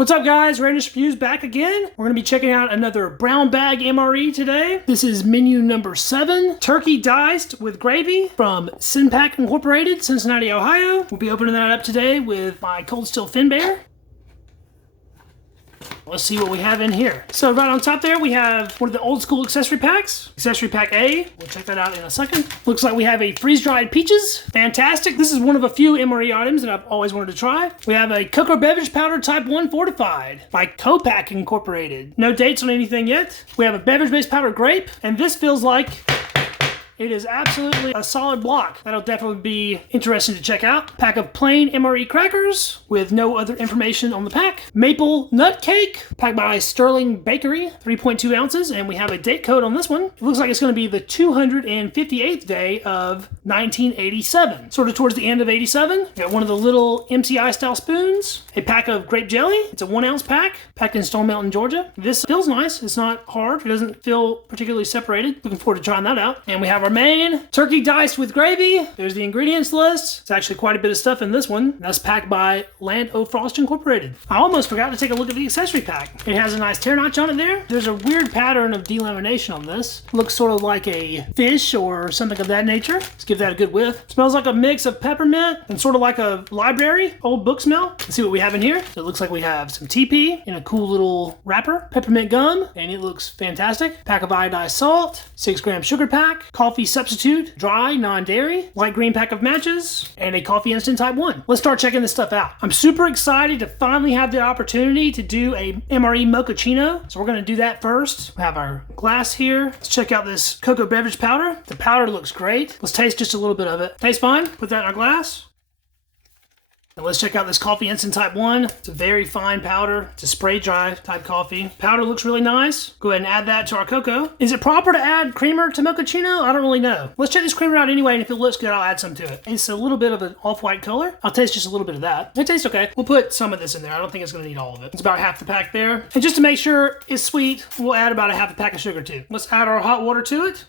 What's up guys, Readiness Reviews back again. We're going to be checking out another brown bag MRE today. This is menu number 7, turkey diced with gravy from Pack Incorporated, Cincinnati, Ohio. We'll be opening that up today with my Cold Still Fin Bear. Let's see what we have in here. So right on top there, we have one of the old school accessory packs. Accessory Pack A. We'll check that out in a second. Looks like we have a freeze-dried peaches. Fantastic. This is one of a few MRE items that I've always wanted to try. We have a cocoa beverage powder type 1 fortified by Pack Incorporated. No dates on anything yet. We have a beverage-based powder grape, and this feels like it is absolutely a solid block. That'll definitely be interesting to check out. Pack of plain MRE crackers with no other information on the pack. Maple nut cake, packed by Sterling Bakery, 3.2 ounces, and we have a date code on this one. It looks like it's going to be the 258th day of 1987. Sort of towards the end of 87. Got one of the little MCI style spoons. A pack of grape jelly. It's a 1 ounce pack, packed in Stone Mountain, Georgia. This feels nice. It's not hard. It doesn't feel particularly separated. Looking forward to trying that out. And we have our main turkey diced with gravy. There's the ingredients list. It's actually quite a bit of stuff in this one. That's packed by Land O'Frost Incorporated. I almost forgot to take a look at the accessory pack. It has a nice tear notch on it there. There's a weird pattern of delamination on this. Looks sort of like a fish or something of that nature. Let's give that a good whiff. Smells like a mix of peppermint and sort of like a library, old book smell. Let's see what we have in here. So it looks like we have some TP in a cool little wrapper, peppermint gum, and it looks fantastic. Pack of iodized salt, 6-gram sugar pack, coffee substitute, dry, non-dairy, light green pack of matches, and a coffee instant type 1. Let's start checking this stuff out. I'm super excited to finally have the opportunity to do a Mre Mochaccino. So we're gonna do that first. We have our glass here. Let's check out this cocoa beverage powder. The powder looks great. Let's taste just a little bit of it. Tastes fine. Put that in our glass. And let's check out this coffee instant type 1. It's a very fine powder. It's a spray dry type coffee. Powder looks really nice. Go ahead and add that to our cocoa. Is it proper to add creamer to mochaccino? I don't really know. Let's check this creamer out anyway, and if it looks good, I'll add some to it. It's a little bit of an off-white color. I'll taste just a little bit of that. It tastes okay. We'll put some of this in there. I don't think it's gonna need all of it. It's about half the pack there. And just to make sure it's sweet, we'll add about a half a pack of sugar too. Let's add our hot water to it.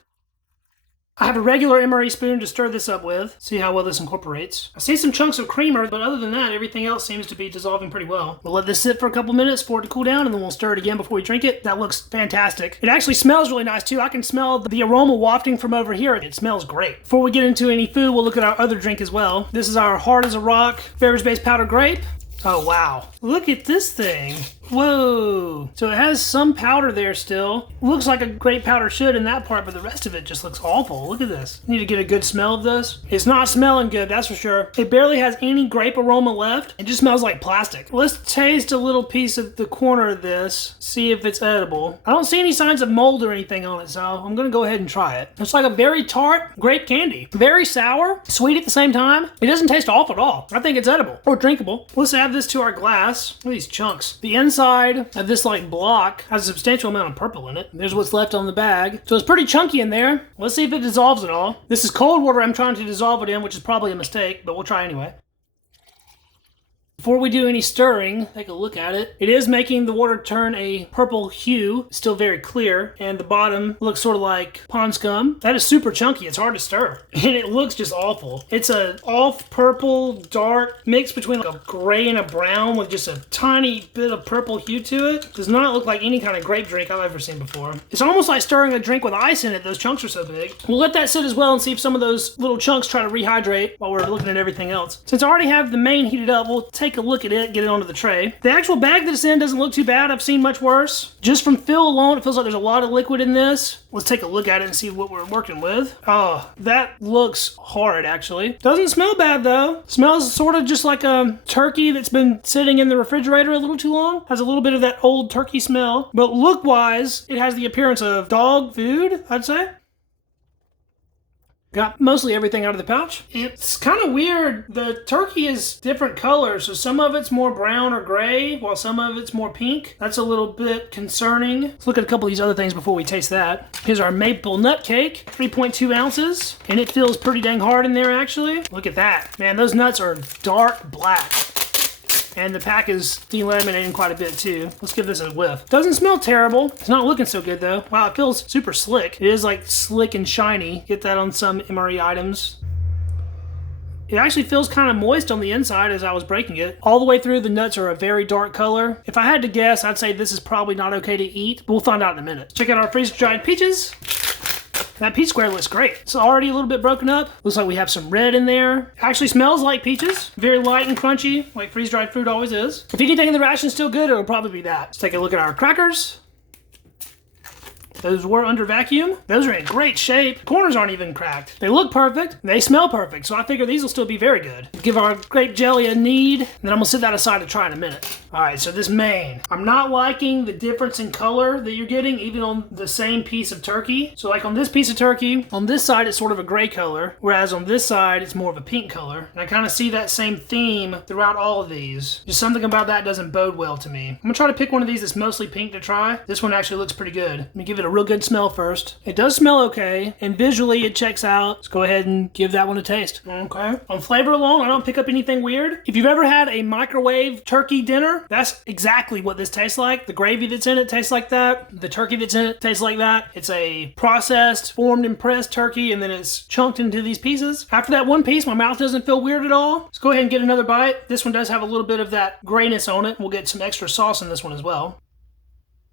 I have a regular MRE spoon to stir this up with. See how well this incorporates. I see some chunks of creamer, but other than that, everything else seems to be dissolving pretty well. We'll let this sit for a couple minutes for it to cool down, and then we'll stir it again before we drink it. That looks fantastic. It actually smells really nice too. I can smell the aroma wafting from over here. It smells great. Before we get into any food, we'll look at our other drink as well. This is our hard as a rock beverage-based powder grape. Oh wow, look at this thing. Whoa. So it has some powder there still. Looks like a grape powder should in that part, but the rest of it just looks awful. Look at this. Need to get a good smell of this. It's not smelling good, that's for sure. It barely has any grape aroma left. It just smells like plastic. Let's taste a little piece of the corner of this, see if it's edible. I don't see any signs of mold or anything on it, so I'm gonna go ahead and try it. It's like a very tart grape candy. Very sour, sweet at the same time. It doesn't taste awful at all. I think it's edible or drinkable. Let's add this to our glass. Look at these chunks. The inside of this like block has a substantial amount of purple in it. There's what's left on the bag. So it's pretty chunky in there. Let's see if it dissolves at all. This is cold water I'm trying to dissolve it in, which is probably a mistake, but we'll try anyway. Before we do any stirring, take a look at it. It is making the water turn a purple hue. It's still very clear, and the bottom looks sort of like pond scum. That is super chunky. It's hard to stir, and it looks just awful. It's a off purple, dark mix between like a gray and a brown with just a tiny bit of purple hue to it. Does not look like any kind of grape drink I've ever seen before. It's almost like stirring a drink with ice in it. Those chunks are so big. We'll let that sit as well and see if some of those little chunks try to rehydrate while we're looking at everything else. Since I already have the main heated up, we'll take a look at it, get it onto the tray. The actual bag that it's in doesn't look too bad. I've seen much worse. Just from feel alone, it feels like there's a lot of liquid in this. Let's take a look at it and see what we're working with. Oh, that looks hard actually. Doesn't smell bad though. Smells sort of just like a turkey that's been sitting in the refrigerator a little too long. Has a little bit of that old turkey smell. But look-wise, it has the appearance of dog food, I'd say. Got mostly everything out of the pouch. It's kind of weird. The turkey is different colors, so some of it's more brown or gray, while some of it's more pink. That's a little bit concerning. Let's look at a couple of these other things before we taste that. Here's our maple nut cake, 3.2 ounces, and it feels pretty dang hard in there actually. Look at that. Man, those nuts are dark black. And the pack is delaminating quite a bit too. Let's give this a whiff. Doesn't smell terrible. It's not looking so good though. Wow, it feels super slick. It is like slick and shiny. Get that on some MRE items. It actually feels kind of moist on the inside as I was breaking it. All the way through, the nuts are a very dark color. If I had to guess, I'd say this is probably not okay to eat, but we'll find out in a minute. Check out our freeze-dried peaches. That peach square looks great. It's already a little bit broken up. Looks like we have some red in there. Actually smells like peaches. Very light and crunchy, like freeze-dried fruit always is. If anything in the ration is still good, it'll probably be that. Let's take a look at our crackers. Those were under vacuum. Those are in great shape. Corners aren't even cracked. They look perfect. They smell perfect. So I figure these will still be very good. Give our grape jelly a knead. And then I'm gonna sit that aside to try in a minute. All right, so this main. I'm not liking the difference in color that you're getting even on the same piece of turkey. So like on this piece of turkey, on this side it's sort of a gray color, whereas on this side it's more of a pink color. And I kind of see that same theme throughout all of these. Just something about that doesn't bode well to me. I'm gonna try to pick one of these that's mostly pink to try. This one actually looks pretty good. Let me give it a real good smell first. It does smell okay, and visually it checks out. Let's go ahead and give that one a taste. Okay. On flavor alone, I don't pick up anything weird. If you've ever had a microwave turkey dinner, that's exactly what this tastes like. The gravy that's in it tastes like that. The turkey that's in it tastes like that. It's a processed, formed and pressed turkey, and then it's chunked into these pieces. After that one piece, my mouth doesn't feel weird at all. Let's go ahead and get another bite. This one does have a little bit of that grayness on it. We'll get some extra sauce in this one as well.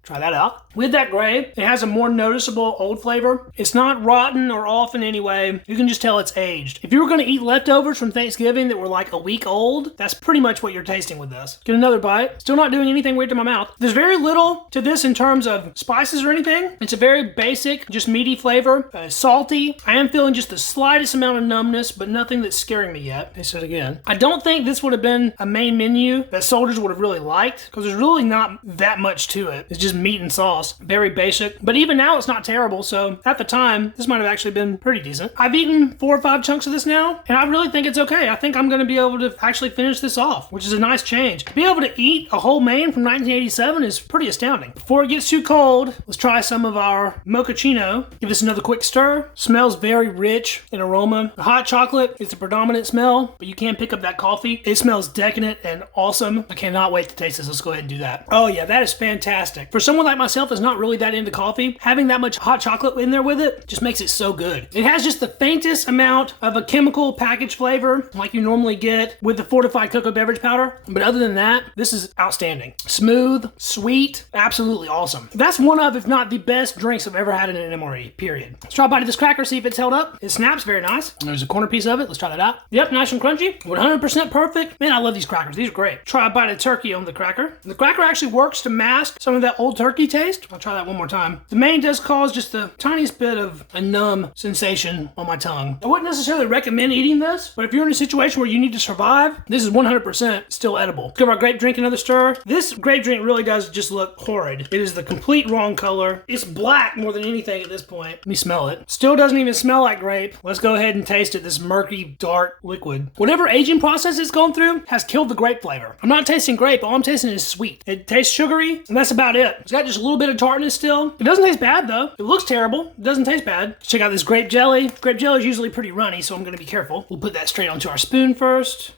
Try that out. With that grape, it has a more noticeable old flavor. It's not rotten or off in any way. You can just tell it's aged. If you were going to eat leftovers from Thanksgiving that were like a week old, that's pretty much what you're tasting with this. Get another bite. Still not doing anything weird to my mouth. There's very little to this in terms of spices or anything. It's a very basic, just meaty flavor. Salty. I am feeling just the slightest amount of numbness, but nothing that's scaring me yet. Taste it again. I don't think this would have been a main menu that soldiers would have really liked, because there's really not that much to it. It's just meat and sauce. Very basic, but even now it's not terrible, so at the time this might have actually been pretty decent. I've eaten 4 or 5 chunks of this now, and I really think it's okay. I think I'm going to be able to actually finish this off, which is a nice change. To be able to eat a whole main from 1987 is pretty astounding. Before it gets too cold, let's try some of our mochaccino. Give this another quick stir. Smells very rich in aroma. The hot chocolate is the predominant smell, but you can pick up that coffee. It smells decadent and awesome. I cannot wait to taste this. Let's go ahead and do that. Oh yeah, that is fantastic. For someone like myself is not really that into coffee, having that much hot chocolate in there with it just makes it so good. It has just the faintest amount of a chemical package flavor like you normally get with the fortified cocoa beverage powder, but other than that, this is outstanding. Smooth, sweet, absolutely awesome. That's one of, if not the best drinks I've ever had in an MRE, period. Let's try a bite of this cracker, see if it's held up. It snaps very nice. There's a corner piece of it. Let's try that out. Yep, nice and crunchy. 100% perfect. Man, I love these crackers. These are great. Try a bite of turkey on the cracker. The cracker actually works to mask some of that old turkey taste. I'll try that one more time. The main does cause just the tiniest bit of a numb sensation on my tongue. I wouldn't necessarily recommend eating this, but if you're in a situation where you need to survive, this is 100% still edible. Give our grape drink another stir. This grape drink really does just look horrid. It is the complete wrong color. It's black more than anything at this point. Let me smell it. Still doesn't even smell like grape. Let's go ahead and taste it. This murky, dark liquid. Whatever aging process it's gone through has killed the grape flavor. I'm not tasting grape. All I'm tasting is sweet. It tastes sugary, and that's about it. It's got just a little bit of tartness still. It doesn't taste bad though. It looks terrible. It doesn't taste bad. Let's check out this grape jelly. Grape jelly is usually pretty runny, so I'm going to be careful. We'll put that straight onto our spoon first.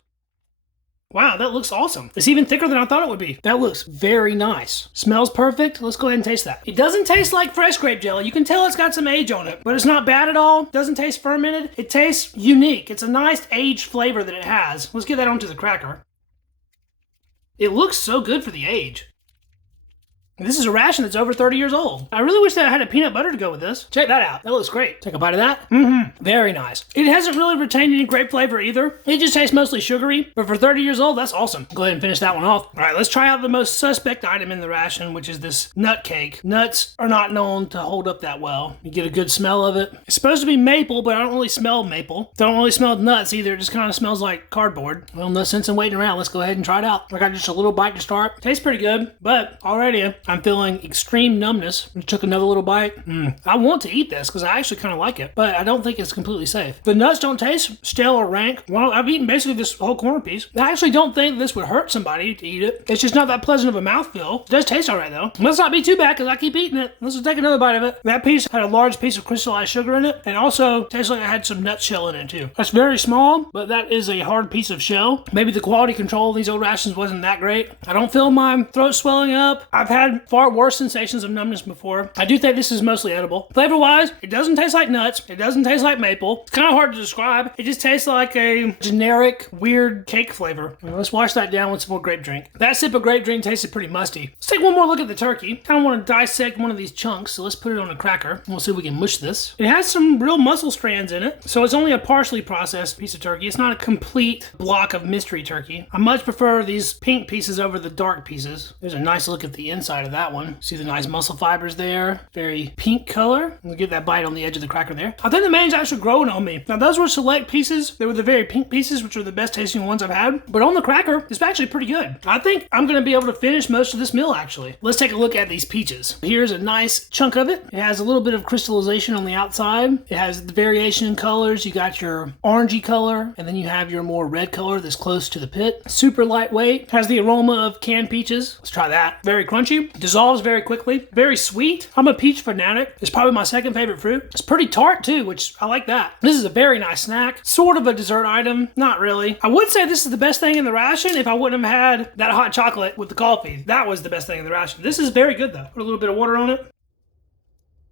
Wow, that looks awesome. It's even thicker than I thought it would be. That looks very nice. Smells perfect. Let's go ahead and taste that. It doesn't taste like fresh grape jelly. You can tell it's got some age on it, but it's not bad at all. Doesn't taste fermented. It tastes unique. It's a nice aged flavor that it has. Let's get that onto the cracker. It looks so good for the age. This is a ration that's over 30 years old. I really wish that I had a peanut butter to go with this. Check that out. That looks great. Take a bite of that. Very nice. It hasn't really retained any grape flavor either. It just tastes mostly sugary, but for 30 years old, that's awesome. Go ahead and finish that one off. All right, let's try out the most suspect item in the ration, which is this nut cake. Nuts are not known to hold up that well. You get a good smell of it. It's supposed to be maple, but I don't really smell maple. Don't really smell nuts either. It just kind of smells like cardboard. Well, no sense in waiting around. Let's go ahead and try it out. I got just a little bite to start. Tastes pretty good, but already I'm feeling extreme numbness. I took another little bite. I want to eat this because I actually kind of like it, but I don't think it's completely safe. The nuts don't taste stale or rank. Well, I've eaten basically this whole corner piece. I actually don't think this would hurt somebody to eat it. It's just not that pleasant of a mouthfeel. It does taste all right though. Let's not be too bad because I keep eating it. Let's just take another bite of it. That piece had a large piece of crystallized sugar in it, and also tastes like it had some nut shell in it too. That's very small, but that is a hard piece of shell. Maybe the quality control of these old rations wasn't that great. I don't feel my throat swelling up. I've had had far worse sensations of numbness before. I do think this is mostly edible. Flavor-wise, it doesn't taste like nuts. It doesn't taste like maple. It's kind of hard to describe. It just tastes like a generic, weird cake flavor. Let's wash that down with some more grape drink. That sip of grape drink tasted pretty musty. Let's take one more look at the turkey. Kind of want to dissect one of these chunks, so let's put it on a cracker. We'll see if we can mush this. It has some real muscle strands in it, so it's only a partially processed piece of turkey. It's not a complete block of mystery turkey. I much prefer these pink pieces over the dark pieces. There's a nice look at the inside of that one. See the nice muscle fibers there? Very pink color. We'll get that bite on the edge of the cracker there. I think the man's actually growing on me. Now those were select pieces. They were the very pink pieces, which are the best tasting ones I've had. But on the cracker, it's actually pretty good. I think I'm going to be able to finish most of this meal actually. Let's take a look at these peaches. Here's a nice chunk of it. It has a little bit of crystallization on the outside. It has the variation in colors. You got your orangey color, and then you have your more red color that's close to the pit. Super lightweight. Has the aroma of canned peaches. Let's try that. Very crunchy. Dissolves very quickly. Very sweet. I'm a peach fanatic. It's probably my second favorite fruit. It's pretty tart too, which I like that. This is a very nice snack. Sort of a dessert item. Not really. I would say this is the best thing in the ration if I wouldn't have had that hot chocolate with the coffee. That was the best thing in the ration. This is very good though. Put a little bit of water on it.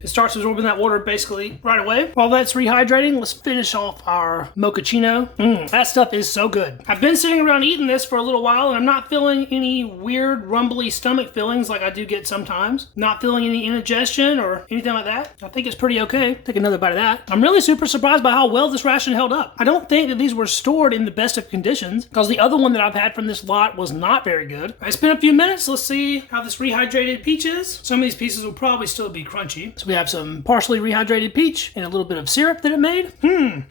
It starts absorbing that water basically right away. While that's rehydrating, let's finish off our mochaccino. That stuff is so good. I've been sitting around eating this for a little while and I'm not feeling any weird rumbly stomach feelings like I do get sometimes. Not feeling any indigestion or anything like that. I think it's pretty okay. Take another bite of that. I'm really super surprised by how well this ration held up. I don't think that these were stored in the best of conditions because the other one that I've had from this lot was not very good. It's been a few minutes. Let's see how this rehydrated peach is. Some of these pieces will probably still be crunchy. So we have some partially rehydrated peach and a little bit of syrup that it made.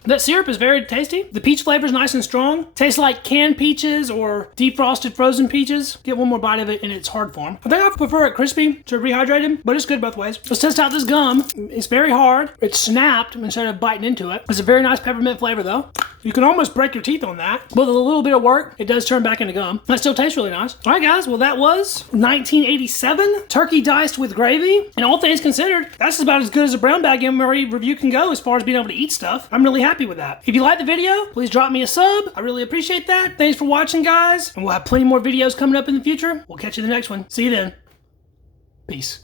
That syrup is very tasty. The peach flavor is nice and strong. Tastes like canned peaches or defrosted frozen peaches. Get one more bite of it in its hard form. I think I prefer it crispy to rehydrated, but it's good both ways. Let's test out this gum. It's very hard. It's snapped instead of biting into it. It's a very nice peppermint flavor though. You can almost break your teeth on that. But with a little bit of work, it does turn back into gum. That still tastes really nice. All right guys, well that was 1987 turkey diced with gravy. And all things considered, that's about as good as a brown bag MRE review can go as far as being able to eat stuff. I'm really happy with that. If you liked the video, please drop me a sub. I really appreciate that. Thanks for watching, guys. And we'll have plenty more videos coming up in the future. We'll catch you in the next one. See you then. Peace.